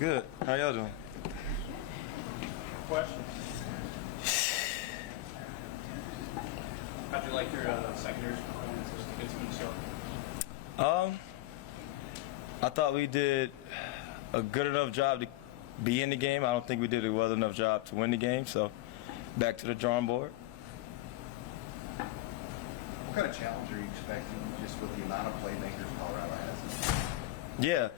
Good. How y'all doing? Questions? How'd you like your secondary's performances against Minnesota? I thought we did a good enough job to be in the game. I don't think we did a well enough job to win the game. So, back to the drawing board. What kind of challenge are you expecting just with the amount of playmakers Colorado has? Yeah,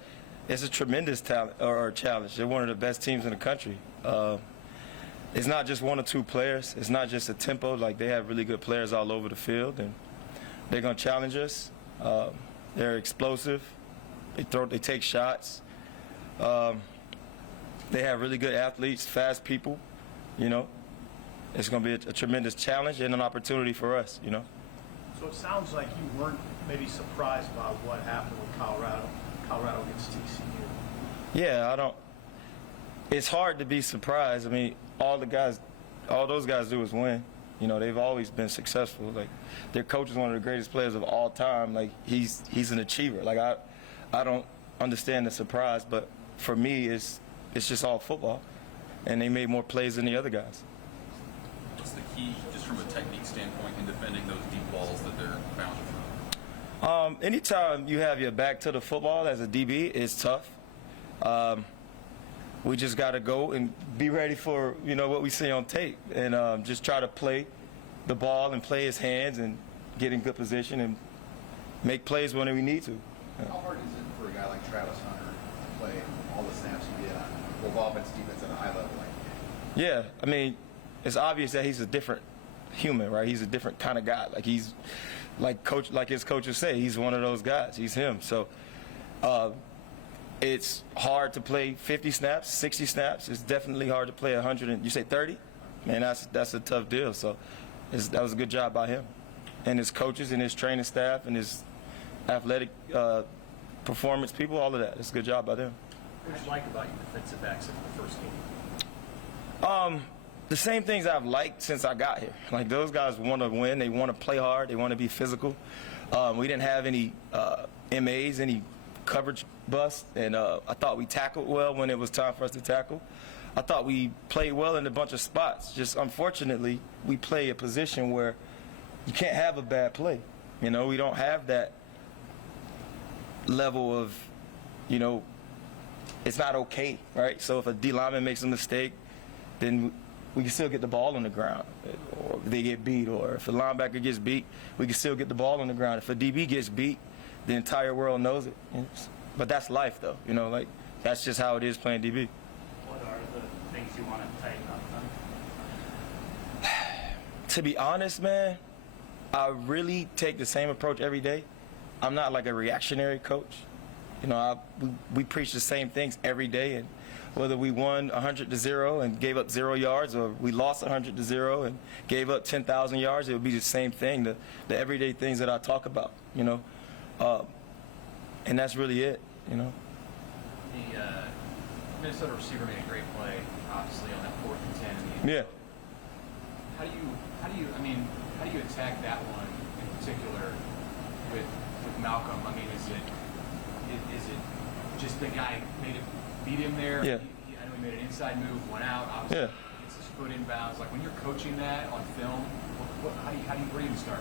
it's a tremendous talent or challenge. They're one of the best teams in the country. It's not just one or two players. It's not just a tempo. Like, they have really good players all over the field, and they're going to challenge us. They're explosive. They take shots. They have really good athletes, fast people. You know, it's going to be a tremendous challenge and an opportunity for us. You know. So it sounds like you weren't maybe surprised by what happened with Colorado against TCU. Yeah, I don't. It's hard to be surprised. I mean, all those guys do is win. You know, they've always been successful. Like, their coach is one of the greatest players of all time. Like, he's an achiever. Like, I don't understand the surprise, but for me, it's just all football, and they made more plays than the other guys. What's the key, just from a technique standpoint, in defending those deep balls that they're bounding from? Anytime you have your back to the football as a DB, it's tough. We just got to go and be ready for what we see on tape, and just try to play the ball and play his hands and get in good position and make plays when we need to. How hard is it for a guy like Travis Hunter to play all the snaps he did on both offense and defense at a high level like that? Yeah, I mean, it's obvious that he's a different human, right? He's a different kind of guy. Like, he's like his coaches say, he's one of those guys. He's him. So it's hard to play 50 snaps, 60 snaps. It's definitely hard to play 100. And you say 30? Man, that's a tough deal. So that was a good job by him and his coaches and his training staff and his athletic performance people. All of that. It's a good job by them. What did you like about your defensive backs in the first game? The same things I've liked since I got here. Like, those guys want to win. They want to play hard. They want to be physical. We didn't have any MAs, any coverage busts, and I thought we tackled well when it was time for us to tackle. I thought we played well in a bunch of spots. Just unfortunately, we play a position where you can't have a bad play. You know, we don't have that level of, it's not okay, right? So if a D lineman makes a mistake, then we can still get the ball on the ground, or they get beat, or if a linebacker gets beat, we can still get the ball on the ground. If a DB gets beat, the entire world knows it. But that's life, though. Like, that's just how it is playing DB. What are the things you want to tighten up on? To be honest, man, I really take the same approach every day. I'm not like a reactionary coach. We preach the same things every day, and whether we won 100-0 and gave up 0 yards, or we lost 100-0 and gave up 10,000 yards, it would be the same thing. The everyday things that I talk about, and that's really it. The Minnesota receiver made a great play, obviously, on that 4th and 10 in the end. Yeah. How do you attack that one in particular with Malcolm? I mean, is it just the guy beat him there? Yeah. I know he made an inside move, went out, obviously gets his foot inbounds. Like, when you're coaching that on film, where do you start?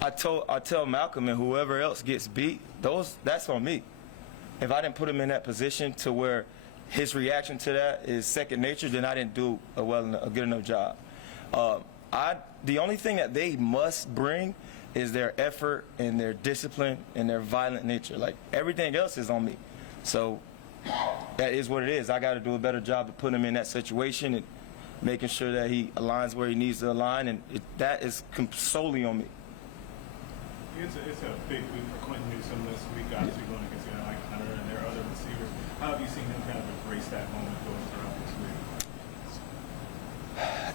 I tell Malcolm and whoever else gets beat, that's on me. If I didn't put him in that position to where his reaction to that is second nature, then I didn't do a good enough job. The only thing that they must bring is their effort and their discipline and their violent nature. Like, everything else is on me. So that is what it is. I got to do a better job of putting him in that situation and making sure that he aligns where he needs to align, and that is solely on me. It's a big week for Quentin Newsome this week, obviously going against a guy like Hunter and their other receivers. How have you seen him kind of embrace that moment going throughout this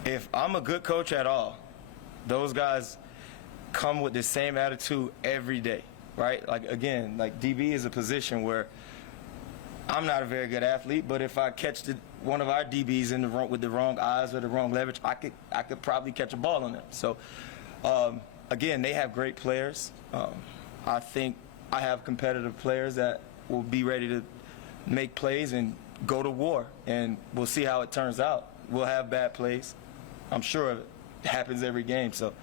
week? If I'm a good coach at all, those guys come with the same attitude every day, right? Like, again, like, DB is a position where I'm not a very good athlete, but if I catch one of our DBs with the wrong eyes or the wrong leverage, I could probably catch a ball on them. So, again, they have great players. I think I have competitive players that will be ready to make plays and go to war, and we'll see how it turns out. We'll have bad plays. I'm sure it happens every game. So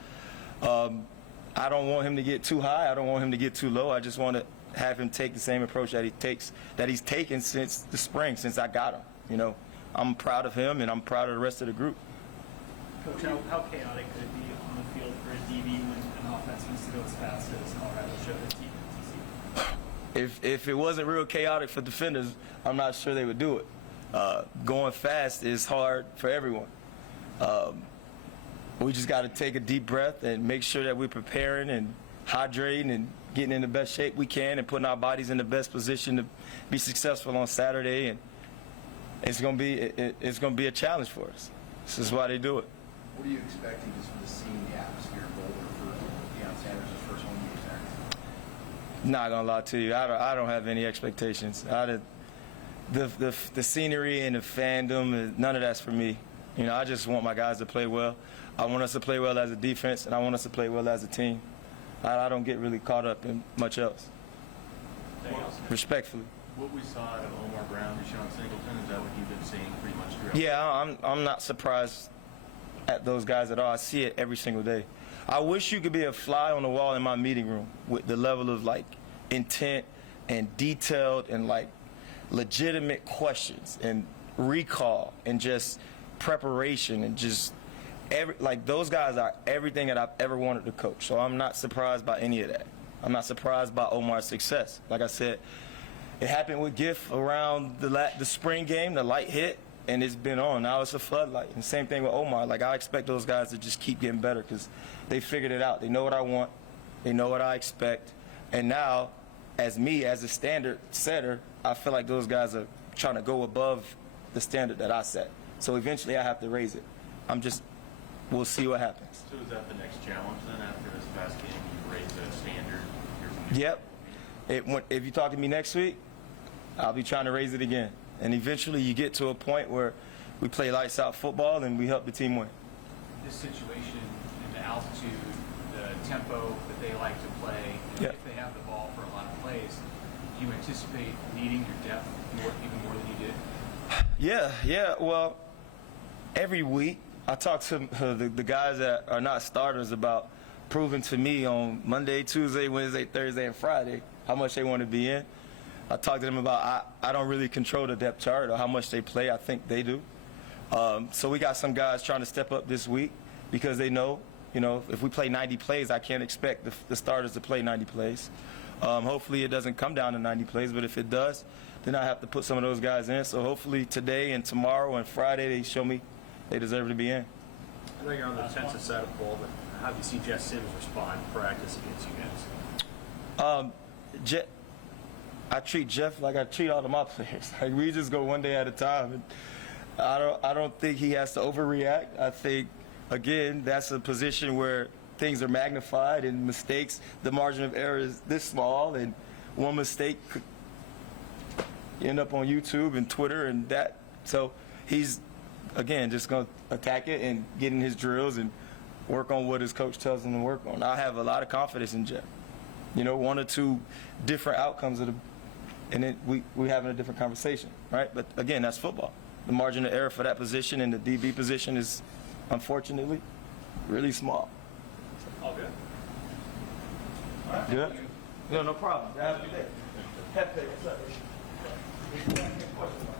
I don't want him to get too high. I don't want him to get too low. I just want to have him take the same approach that he's taken since the spring, since I got him. You know, I'm proud of him, and I'm proud of the rest of the group. Coach, how chaotic could it be on the field for a DB when an offense needs to go as fast as Colorado showed its team at TCU? If it wasn't real chaotic for defenders, I'm not sure they would do it. Going fast is hard for everyone. We just got to take a deep breath and make sure that we're preparing and hydrating and getting in the best shape we can and putting our bodies in the best position to be successful on Saturday. And it's gonna be a challenge for us. This is why they do it. What are you expecting just from the scene, the atmosphere in Boulder for Deion Sanders' first home game there? Not gonna lie to you, I don't have any expectations. The scenery and the fandom, none of that's for me. You know, I just want my guys to play well. I want us to play well as a defense, and I want us to play well as a team. I don't get really caught up in much else. Respectfully. What we saw out of Omar Brown, Deshaun Singleton, is that what you've been seeing pretty much throughout? Yeah, I'm not surprised at those guys at all. I see it every single day. I wish you could be a fly on the wall in my meeting room with the level of like intent and detailed and like legitimate questions and recall and just preparation and just those guys are everything that I've ever wanted to coach. So I'm not surprised by any of that. I'm not surprised by Omar's success. Like I said, it happened with Giff around the spring game. The light hit, and it's been on. Now it's a floodlight. And same thing with Omar. Like, I expect those guys to just keep getting better because they figured it out. They know what I want. They know what I expect. And now, as a standard setter, I feel like those guys are trying to go above the standard that I set. So eventually I have to raise it. We'll see what happens. So is that the next challenge then after this past game? You raise the standard? Yep. If you talk to me next week, I'll be trying to raise it again. And eventually you get to a point where we play lights out football and we help the team win. This situation and the altitude, the tempo that they like to play, Yep. if they have the ball for a lot of plays, do you anticipate needing your depth even more than you did? Yeah. Well, every week I talk to the guys that are not starters about proving to me on Monday, Tuesday, Wednesday, Thursday, and Friday how much they want to be in. I talk to them about I don't really control the depth chart or how much they play. I think they do. So we got some guys trying to step up this week because they know, if we play 90 plays, I can't expect the starters to play 90 plays. Hopefully it doesn't come down to 90 plays, but if it does, then I have to put some of those guys in. So hopefully today and tomorrow and Friday they show me they deserve to be in. I know you're on the defensive side of the ball, but how have you seen Jeff Sims respond in practice against you guys? I treat Jeff like I treat all of my players. Like, we just go one day at a time. And I don't think he has to overreact. I think, again, that's a position where things are magnified and mistakes, the margin of error is this small, and one mistake could end up on YouTube and Twitter and that. So he's, again, just going to attack it and get in his drills and work on what his coach tells him to work on. I have a lot of confidence in Jeff. One or two different outcomes and then we having a different conversation, right? But again, that's football. The margin of error for that position and the DB position is, unfortunately, really small. All good. All right. Good? No problem. Have a good day. Pepe, what's up?